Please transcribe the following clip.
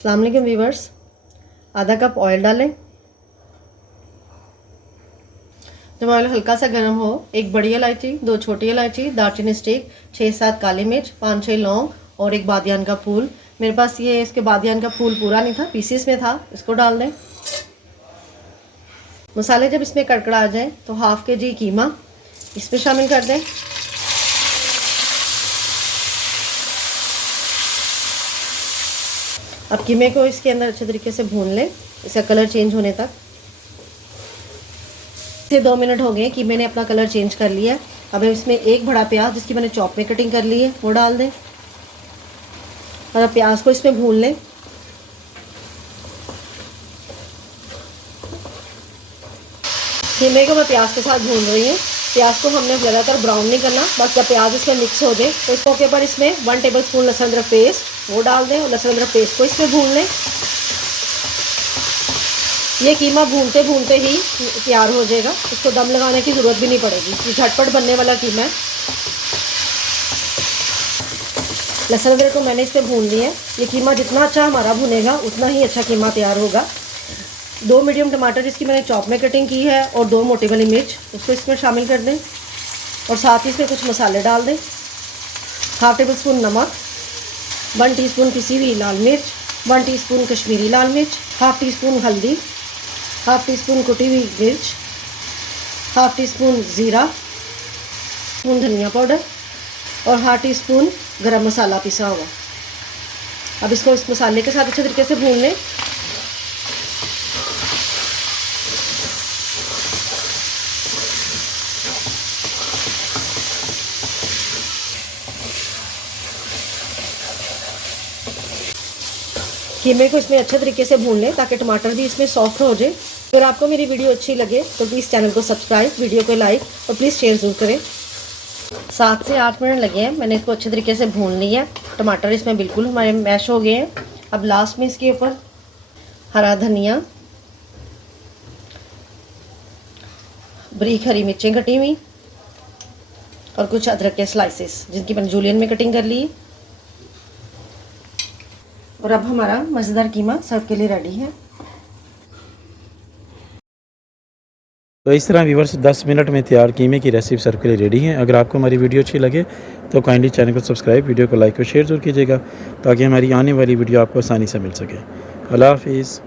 अस्सलाम वालेकुम व्यूवर्स। आधा कप ऑयल डालें। जब ऑयल हल्का सा गर्म हो, एक बड़ी इलायची, 2 छोटी इलायची, दालचीनी स्टिक, 6-7 काली मिर्च, 5-6 लौंग और एक बादियान का फूल। मेरे पास ये इसके बादियान का फूल पूरा नहीं था, पीसीस में था, इसको डाल दें। मसाले जब इसमें कड़कड़ा आ जाए तो हाफ kg कीमा इसमें शामिल कर दें। अब कीमे को इसके अंदर अच्छे तरीके से भून लें, इसका कलर चेंज होने तक। से 2 मिनट हो गए, कीमे ने अपना कलर चेंज कर लिया। अब इसमें एक बड़ा प्याज जिसकी मैंने चॉप में कटिंग कर ली है वो डाल दें और अब प्याज को इसमें भून लें। कीमे को मैं प्याज के साथ भून रही हूँ। प्याज को हमने ज़्यादातर ब्राउन नहीं करना, बस जब प्याज इसमें मिक्स हो जाए तो इस मौके पर इसमें 1 टेबलस्पून लहसुन अदरक पेस्ट वो डाल दें और लहसुन अदरक पेस्ट को इसमें भून लें। ये कीमा भूनते भूनते ही तैयार हो जाएगा, इसको दम लगाने की ज़रूरत भी नहीं पड़ेगी, ये झटपट बनने वाला कीमा है। लहसुन अदरक को मैंने इसमें भून लिया है। ये कीमा जितना अच्छा हमारा भुनेगा उतना ही अच्छा कीमा तैयार होगा। 2 मीडियम टमाटर जिसकी मैंने चॉप में कटिंग की है और 2 मोटी वाली मिर्च उसको इसमें शामिल कर दें और साथ ही इसमें कुछ मसाले डाल दें। 1/2 टेबलस्पून नमक, 1 टीस्पून पिसी हुई लाल मिर्च, 1 टीस्पून कश्मीरी लाल मिर्च, 1/2 टीस्पून हल्दी, 1/2 टीस्पून कुटी हुई मिर्च, 1/2 टीस्पून ज़ीरा, स्पून धनिया पाउडर और 1/2 टीस्पून गरम मसाला पिसा हुआ। अब इसको इस मसाले के साथ अच्छे तरीके से भून लें। कीमे को इसमें अच्छे तरीके से भून लें ताकि टमाटर भी इसमें सॉफ्ट हो जाए। अगर आपको मेरी वीडियो अच्छी लगे तो प्लीज़ चैनल को सब्सक्राइब, वीडियो को लाइक और प्लीज़ शेयर ज़रूर करें। 7 से 8 मिनट लगे हैं, मैंने इसको अच्छे तरीके से भून लिया। टमाटर इसमें बिल्कुल हमारे मैश हो गए हैं। अब लास्ट में इसके ऊपर हरा धनिया, बारीक हरी मिर्चें कटी हुई और कुछ अदरक के स्लाइसेस जिनकी मैंने जूलियन में कटिंग कर ली। और अब हमारा मज़ेदार कीमा सर्व के लिए रेडी है। तो इस तरह व्यूअर्स 10 मिनट में तैयार कीमे की रेसिपी सर्व के लिए रेडी है। अगर आपको हमारी वीडियो अच्छी लगे तो काइंडली चैनल को सब्सक्राइब, वीडियो को लाइक और शेयर ज़रूर कीजिएगा ताकि हमारी आने वाली वीडियो आपको आसानी से मिल सके। अल्लाह हाफिज़।